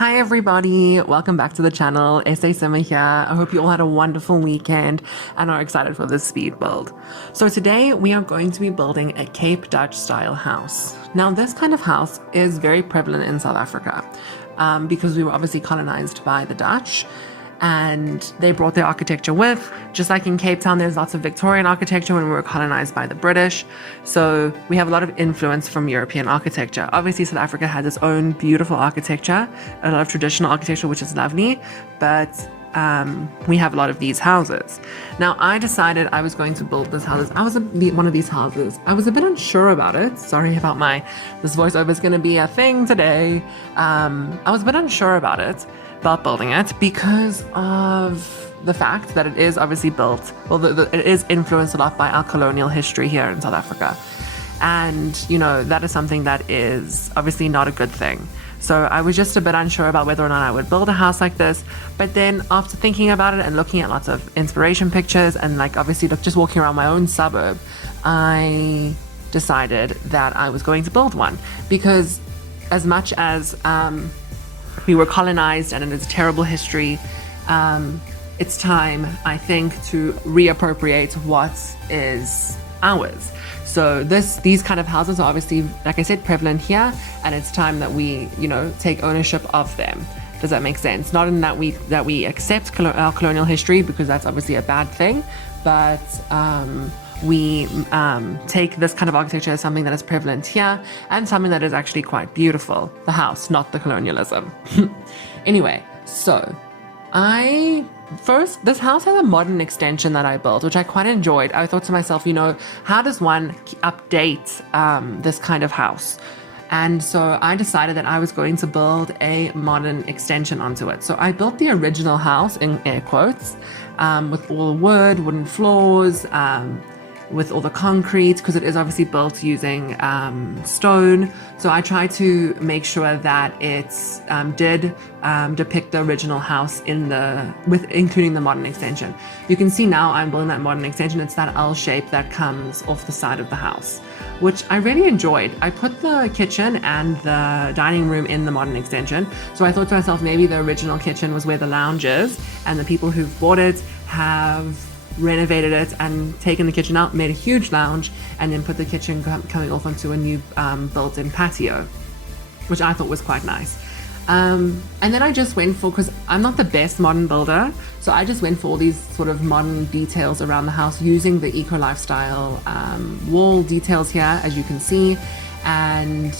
Hi everybody, welcome back to the channel. SASimmer here. I hope you all had a wonderful weekend and are excited for this speed build. So today we are going to be building a Cape Dutch style house. Now this kind of house is very prevalent in South Africa because we were obviously colonized by the Dutch and they brought their architecture with. Just like in Cape Town, there's lots of Victorian architecture when we were colonized by the British. So we have a lot of influence from European architecture. Obviously, South Africa has its own beautiful architecture, a lot of traditional architecture, which is lovely, but we have a lot of these houses. Now, I decided I was going to build this house. One of these houses. I was a bit unsure about it. Sorry about this voiceover is going to be a thing today. I was a bit unsure about building it because of the fact that it is obviously built, it is influenced a lot by our colonial history here in South Africa. And, that is something that is obviously not a good thing. So I was just a bit unsure about whether or not I would build a house like this. But then after thinking about it and looking at lots of inspiration pictures and obviously just walking around my own suburb, I decided that I was going to build one because as much as we were colonized and it is a terrible history, it's time, I think, to reappropriate what is ours. So these kind of houses are obviously, like I said, prevalent here, and it's time that we, take ownership of them. Does that make sense? Not in that we accept our colonial history, because that's obviously a bad thing, but we take this kind of architecture as something that is prevalent here and something that is actually quite beautiful. The house, not the colonialism. Anyway, so this house has a modern extension that I built, which I quite enjoyed. I thought to myself, how does one update this kind of house? And so I decided that I was going to build a modern extension onto it. So I built the original house, in air quotes, with all the wooden floors, with all the concrete, because it is obviously built using stone. So I tried to make sure that it did depict the original house including the modern extension. You can see now I'm building that modern extension. It's that L shape that comes off the side of the house, which I really enjoyed. I put the kitchen and the dining room in the modern extension. So I thought to myself, maybe the original kitchen was where the lounge is, and the people who've bought it have renovated it and taken the kitchen out, made a huge lounge, and then put the kitchen coming off onto a new built-in patio, which I thought was quite nice. And then I just went for, because I'm not the best modern builder, so I just went for all these sort of modern details around the house using the eco lifestyle wall details here, as you can see, and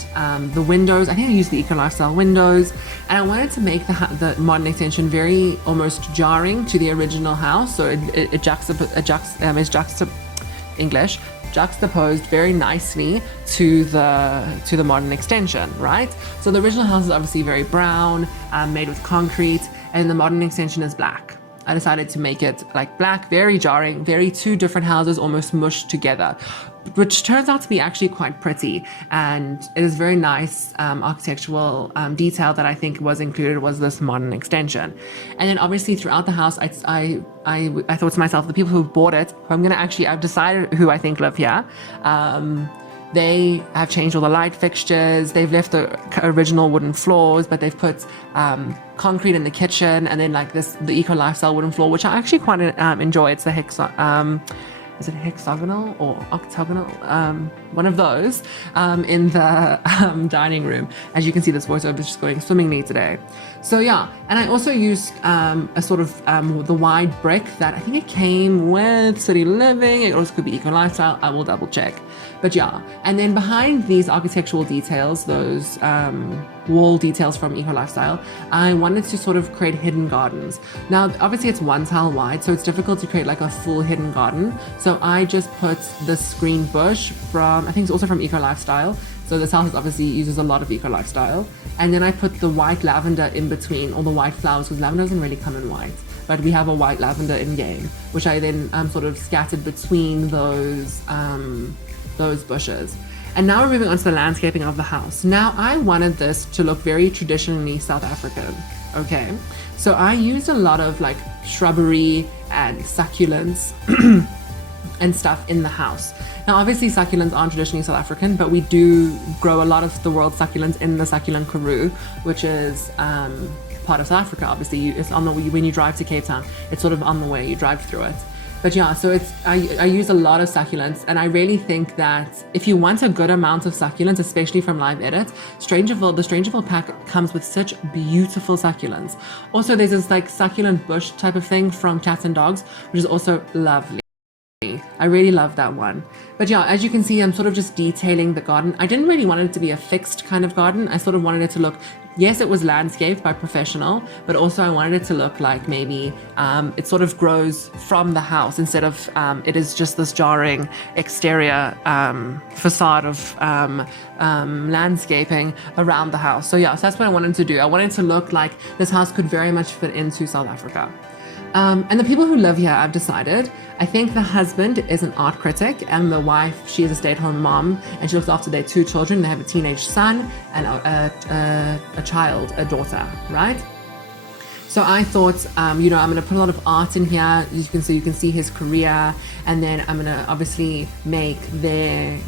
the windows. I think I used the eco lifestyle windows, and I wanted to make the modern extension very almost jarring to the original house, so it juxtaposed very nicely to the modern extension, right? So the original house is obviously very brown, made with concrete, and the modern extension is black. I decided to make it black, very jarring, very two different houses almost mushed together, which turns out to be actually quite pretty, and it is very nice architectural detail that I think was included was this modern extension. And then obviously throughout the house, I thought to myself, the people who bought it, I've decided who I think live here. They have changed all the light fixtures. They've left the original wooden floors, but they've put concrete in the kitchen, and then the eco lifestyle wooden floor, which I actually quite enjoy. It's the is it hexagonal or octagonal? One of those in the dining room. As you can see, this voiceover is just going swimmingly today. So yeah, and I also used a sort of the wide brick that I think it came with City Living. It also could be eco lifestyle. I will double check. But yeah, and then behind these architectural details, those wall details from Eco Lifestyle, I wanted to sort of create hidden gardens. Now, obviously it's 1 tile wide, so it's difficult to create a full hidden garden. So I just put this green bush from, I think it's also from Eco Lifestyle. So this house obviously uses a lot of Eco Lifestyle. And then I put the white lavender in between, or the white flowers, because lavender doesn't really come in white. But we have a white lavender in game, which I then sort of scattered between those bushes. And now we're moving on to the landscaping of the house. Now I wanted this to look very traditionally South African, okay? So I used a lot of shrubbery and succulents and stuff in the house. Now, obviously, succulents aren't traditionally South African, but we do grow a lot of the world's succulents in the succulent Karoo, which is part of South Africa. Obviously, it's on the when you drive to Cape Town, it's sort of on the way, you drive through it. But yeah, so I use a lot of succulents, and I really think that if you want a good amount of succulents, especially from Live Edit, the Strangerville pack comes with such beautiful succulents. Also, there's this like succulent bush type of thing from Cats and Dogs, which is also lovely. I really love that one. But yeah, as you can see, I'm sort of just detailing the garden. I didn't really want it to be a fixed kind of garden. I sort of wanted it to look, yes, it was landscaped by professional, but also I wanted it to look like maybe it sort of grows from the house instead of it is just this jarring exterior facade of landscaping around the house. So yeah, so that's what I wanted to do. I wanted to look like this house could very much fit into South Africa. And the people who live here, I've decided, I think the husband is an art critic and the wife, she is a stay-at-home mom and she looks after their 2 children. They have a teenage son and a child, a daughter, right? So I thought, I'm going to put a lot of art in here. You can see his career, and then I'm going to obviously make the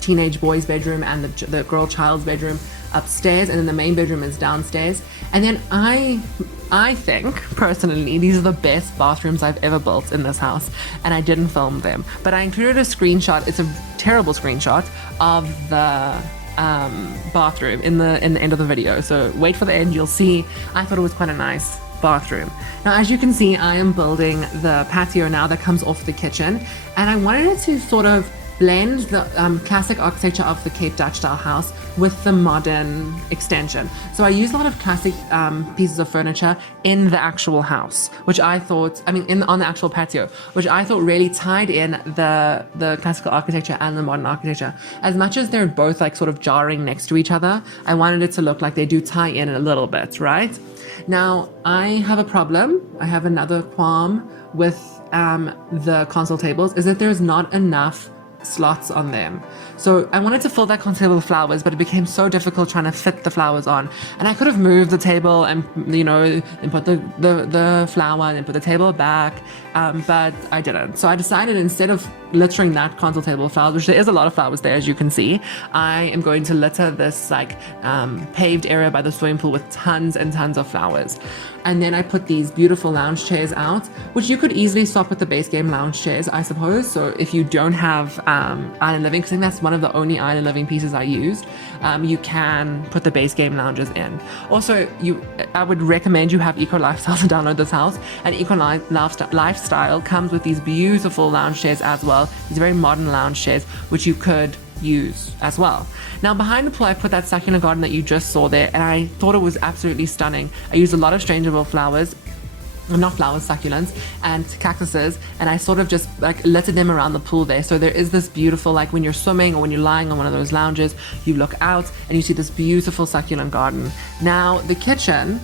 teenage boy's bedroom and the girl child's bedroom upstairs, and then the main bedroom is downstairs. And then I think personally these are the best bathrooms I've ever built in this house, and I didn't film them, but I included a screenshot. It's a terrible screenshot of the bathroom in the end of the video, so wait for the end, you'll see. I thought it was quite a nice bathroom. Now, as you can see, I am building the patio now that comes off the kitchen, and I wanted it to sort of blend the classic architecture of the Cape Dutch style house with the modern extension. So I used a lot of classic pieces of furniture in the actual house, which I thought, on the actual patio, which I thought really tied in the classical architecture and the modern architecture. As much as they're both like sort of jarring next to each other, I wanted it to look like they do tie in a little bit, right? Now, I have a problem. I have another qualm with the console tables, is that there's not enough slots on them. So I wanted to fill that console table with flowers, but it became so difficult trying to fit the flowers on. And I could have moved the table and and put the flower and put the table back, but I didn't. So I decided, instead of littering that console table with flowers, which there is a lot of flowers there, as you can see, I am going to litter this paved area by the swimming pool with tons and tons of flowers. And then I put these beautiful lounge chairs out, which you could easily swap with the base game lounge chairs, I suppose. So if you don't have Island Living, because I think that's one of the only Island Living pieces I used, you can put the base game lounges in. Also, I would recommend you have Eco Lifestyle to download this house. And Eco Lifestyle comes with these beautiful lounge chairs as well, these very modern lounge chairs, which you could use as well. Now, behind the pool, I put that succulent garden that you just saw there, and I thought it was absolutely stunning. I used a lot of Strangerville flowers, not flowers, succulents and cactuses, and I sort of just littered them around the pool there. So there is this beautiful, when you're swimming or when you're lying on one of those lounges, you look out and you see this beautiful succulent garden. Now, the kitchen,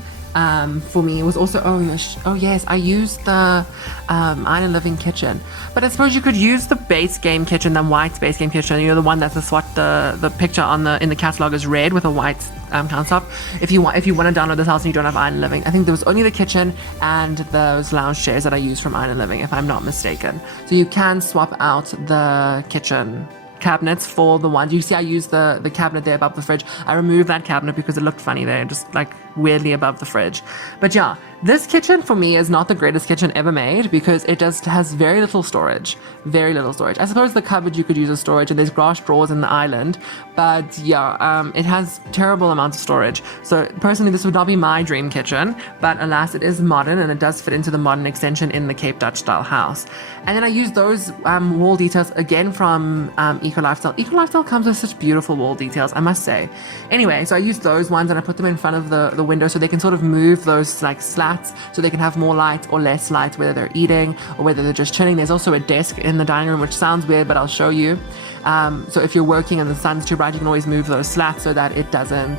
for me, it was also, oh yes, I used the Island Living kitchen, but I suppose you could use the base game kitchen, the white base game kitchen, the one that's the picture in the catalog is red with a white countertop. If you want to download this house and you don't have Island Living, I think there was only the kitchen and those lounge chairs that I used from Island Living, if I'm not mistaken. So you can swap out the kitchen cabinets for the ones. You see I used the cabinet there above the fridge. I removed that cabinet because it looked funny there, just weirdly above the fridge. But yeah, this kitchen for me is not the greatest kitchen ever made because it just has very little storage. I suppose the cupboard you could use as storage, and there's glass drawers in the island, but yeah, it has terrible amounts of storage. So personally, this would not be my dream kitchen, but alas, it is modern and it does fit into the modern extension in the Cape Dutch style house. And then I used those wall details again from Eco Lifestyle. Eco Lifestyle comes with such beautiful wall details, I must say. Anyway, so I used those ones and I put them in front of the window so they can sort of move those slats so they can have more light or less light, whether they're eating or whether they're just chilling. There's also a desk in the dining room, which sounds weird, but I'll show you. So if you're working and the sun's too bright, you can always move those slats so that it doesn't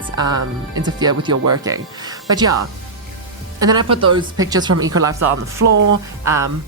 interfere with your working. But yeah. And then I put those pictures from Eco Lifestyle on the floor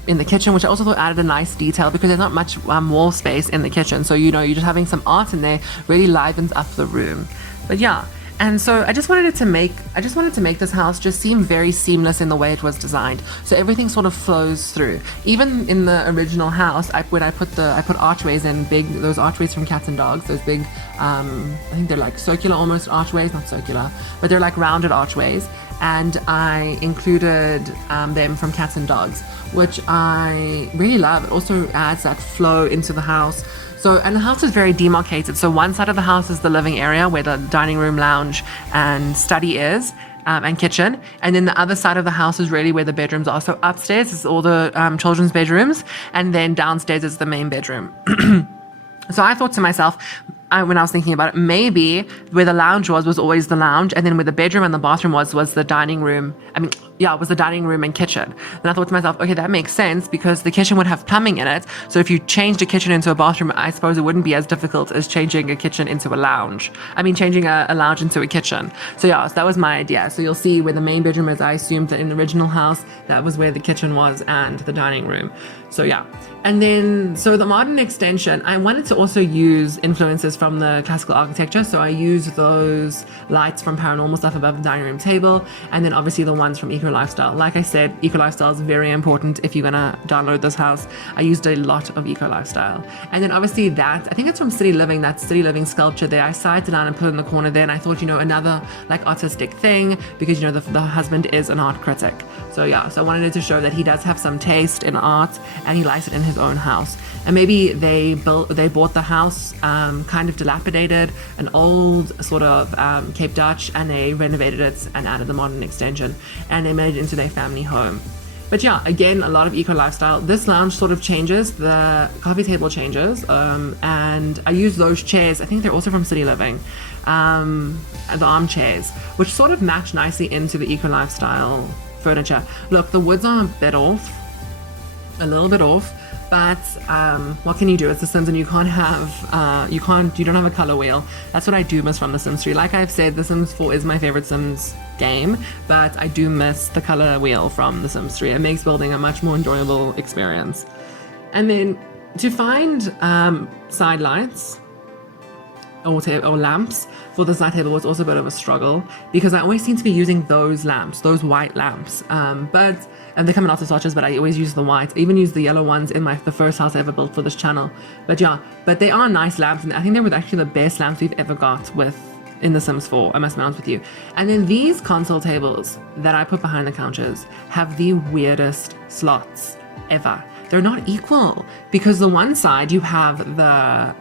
in the kitchen, which I also thought added a nice detail because there's not much wall space in the kitchen. So, you're just having some art in there really livens up the room. But yeah. And so I just wanted to make this house just seem very seamless in the way it was designed. So everything sort of flows through. Even in the original house, I put archways in, those archways from Cats and Dogs, those big, I think they're like circular almost archways, not circular, but they're like rounded archways. And I included them from Cats and Dogs, which I really love. It also adds that flow into the house. So, and the house is very demarcated. So one side of the house is the living area where the dining room, lounge, and study is, and kitchen. And then the other side of the house is really where the bedrooms are. So upstairs is all the children's bedrooms, and then downstairs is the main bedroom. So I thought to myself, when I was thinking about it, maybe where the lounge was always the lounge, and then where the bedroom and the bathroom was the dining room. It was the dining room and kitchen. And I thought to myself, okay, that makes sense because the kitchen would have plumbing in it. So if you changed a kitchen into a bathroom, I suppose it wouldn't be as difficult as changing a kitchen into a lounge. Changing a lounge into a kitchen. So yeah, so that was my idea. So you'll see where the main bedroom is. I assumed that in the original house, that was where the kitchen was and the dining room. So yeah. And then, so the modern extension, I wanted to also use influences from the classical architecture. So I used those lights from Paranormal Stuff above the dining room table, and then obviously the ones from Eco Lifestyle. Like I said, Eco Lifestyle is very important if you're gonna download this house. I used a lot of Eco Lifestyle. And then obviously that, I think it's from City Living, that City Living sculpture there. I sized it down and put it in the corner there, and I thought, another like artistic thing, because the husband is an art critic. So yeah, so I wanted to show that he does have some taste in art, and he likes it in his own house. And maybe they bought the house kind of dilapidated, an old sort of Cape Dutch, and they renovated it and added the modern extension, and they made it into their family home. But yeah, again, a lot of eco lifestyle. This lounge sort of changes, the coffee table changes, and I use those chairs. I think they're also from City Living, the armchairs, which sort of match nicely into the eco lifestyle furniture. Look, the woods are a little bit off, but what can you do? It's The Sims, and you don't have a color wheel. That's what I do miss from The Sims 3. Like I've said, The Sims 4 is my favorite Sims game, but I do miss the color wheel from The Sims 3. It makes building a much more enjoyable experience. And then to find side lights or lamps for the side table was also a bit of a struggle, because I always seem to be using those lamps, those white lamps, and they come in lots of swatches, but I always use the white. I even use the yellow ones in the first house I ever built for this channel. But yeah, but they are nice lamps, and I think they were actually the best lamps we've ever got in The Sims 4, I must be honest with you. And then these console tables that I put behind the counters have the weirdest slots ever. They're not equal, because the one side you have the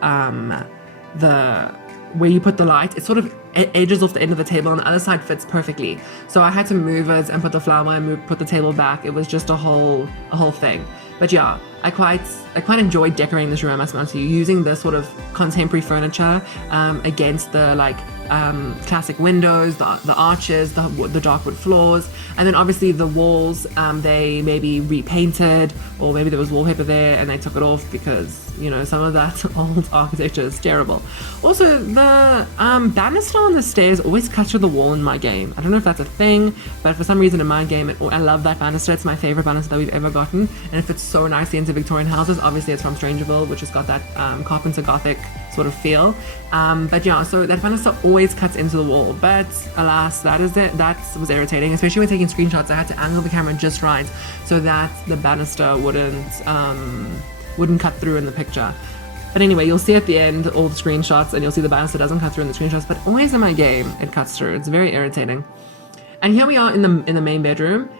where you put the light, it sort of edges off the end of the table, and the other side fits perfectly. So I had to move it and put the flower and put the table back. It was just a whole thing. But yeah, I quite enjoyed decorating this room, I must be honest with you, using this sort of contemporary furniture against the classic windows, the arches, the dark wood floors, and then obviously the walls, they maybe repainted, or maybe there was wallpaper there and they took it off because some of that old architecture is terrible. Also, the banister on the stairs always cuts through the wall in my game. I don't know if that's a thing, but for some reason in my game, I love that banister. It's my favorite banister that we've ever gotten, and it fits so nicely into Victorian houses. Obviously it's from Strangerville, which has got that Carpenter Gothic sort of feel. But yeah, so that banister always cuts into the wall. But alas, that was irritating, especially when taking screenshots. I had to angle the camera just right so that the banister wouldn't cut through in the picture. But anyway, you'll see at the end all the screenshots, and you'll see the banister doesn't cut through in the screenshots, but always in my game it cuts through. It's very irritating. And here we are in the main bedroom.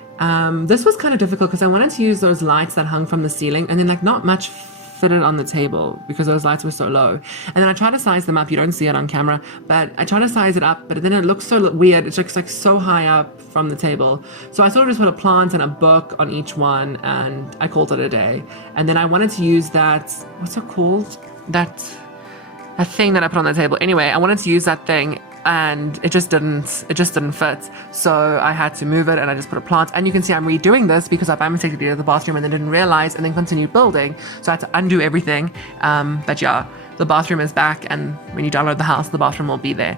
This was kind of difficult because I wanted to use those lights that hung from the ceiling, and then not much fitted on the table because those lights were so low. And then I tried to size them up. You don't see it on camera, but I tried to size it up, but then it looks so weird. It's like so high up from the table. So I sort of just put a plant and a book on each one, and I called it a day. And then I wanted to use that, what's it called? That thing that I put on the table. Anyway, I wanted to use that thing, and it just didn't fit. So I had to move it, and I just put a plant. And you can see I'm redoing this because I by mistake did the bathroom and then didn't realize, and then continued building. So I had to undo everything. But yeah, the bathroom is back, and when you download the house, the bathroom will be there.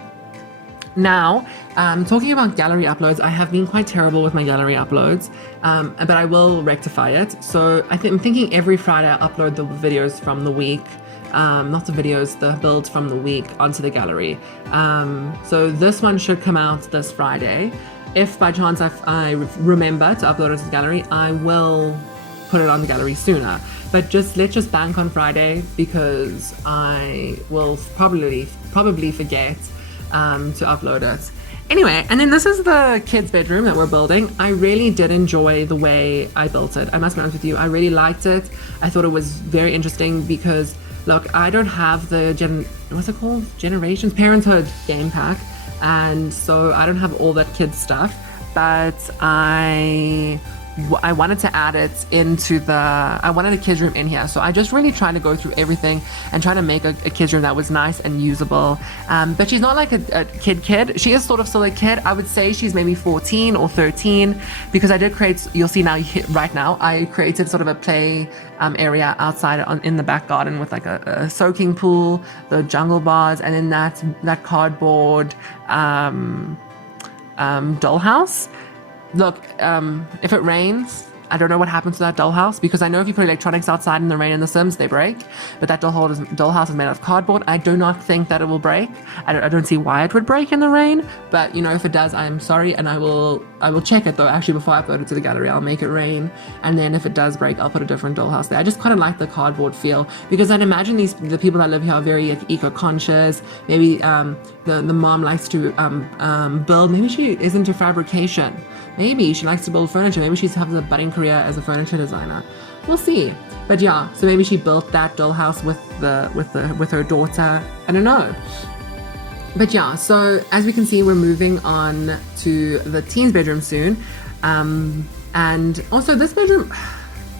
Now, talking about gallery uploads, I have been quite terrible with my gallery uploads, but I will rectify it. So I'm thinking every Friday I upload the videos from the week, not the videos, the builds from the week onto the gallery. So this one should come out this Friday. If by chance I remember to upload it to the gallery, I will put it on the gallery sooner. But let's just bank on Friday, because I will probably forget to upload it. Anyway, and then this is the kids' bedroom that we're building. I really did enjoy the way I built it. I must be honest with you, I really liked it. I thought it was very interesting because, look, I don't have the Generations Parenthood game pack, and so I don't have all that kids stuff, but I wanted to add it into I wanted a kids room in here. So I just really tried to go through everything and try to make a kids room that was nice and usable. But she's not like a kid. She is sort of still a kid. I would say she's maybe 14 or 13, because I did create, you'll see now, right now, I created sort of a play area outside in the back garden with like a soaking pool, the jungle bars, and then that cardboard dollhouse. Look, if it rains, I don't know what happens to that dollhouse, because I know if you put electronics outside in the rain in The Sims, they break. But that dollhouse is made out of cardboard. I do not think that it will break. I don't see why it would break in the rain. But you know, if it does, I'm sorry, and I will check it though. Actually, before I upload it to the gallery, I'll make it rain, and then if it does break, I'll put a different dollhouse there. I just kind of like the cardboard feel, because I'd imagine the people that live here are very eco-conscious. Maybe the mom likes to build. Maybe she is into fabrication. Maybe she likes to build furniture. Maybe she has a budding career as a furniture designer. We'll see. But yeah, so maybe she built that dollhouse with her daughter. I don't know. But yeah, so as we can see, we're moving on to the teens' bedroom soon. And also this bedroom.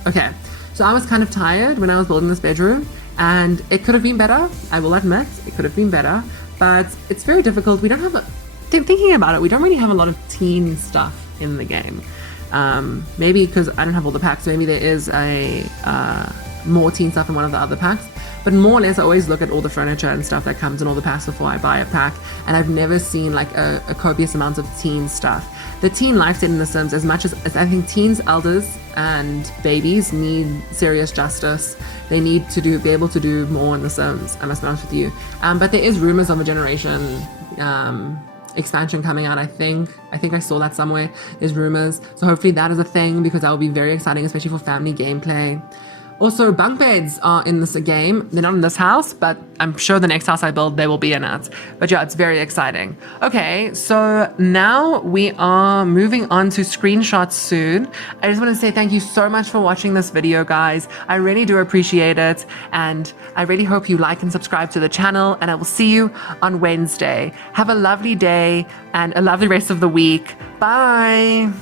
Okay, so I was kind of tired when I was building this bedroom, and it could have been better. I will admit, it could have been better, but it's very difficult. We don't have thinking about it, we don't really have a lot of teen stuff in the game. Maybe because I don't have all the packs, maybe there is more teen stuff in one of the other packs, but more or less I always look at all the furniture and stuff that comes in all the packs before I buy a pack, and I've never seen like a copious amount of teen stuff. The teen lifestyle in The Sims, as much as I think teens, elders and babies need serious justice, they need to be able to do more in The Sims, I must be honest with you. But there is rumors of a generation expansion coming out. I think I saw that somewhere. There's rumors, so hopefully that is a thing, because that will be very exciting, especially for family gameplay. Also, bunk beds are in this game. They're not in this house, but I'm sure the next house I build, they will be in it. But yeah, it's very exciting. Okay, so now we are moving on to screenshots soon. I just want to say thank you so much for watching this video, guys. I really do appreciate it, and I really hope you like and subscribe to the channel, and I will see you on Wednesday. Have a lovely day and a lovely rest of the week. Bye.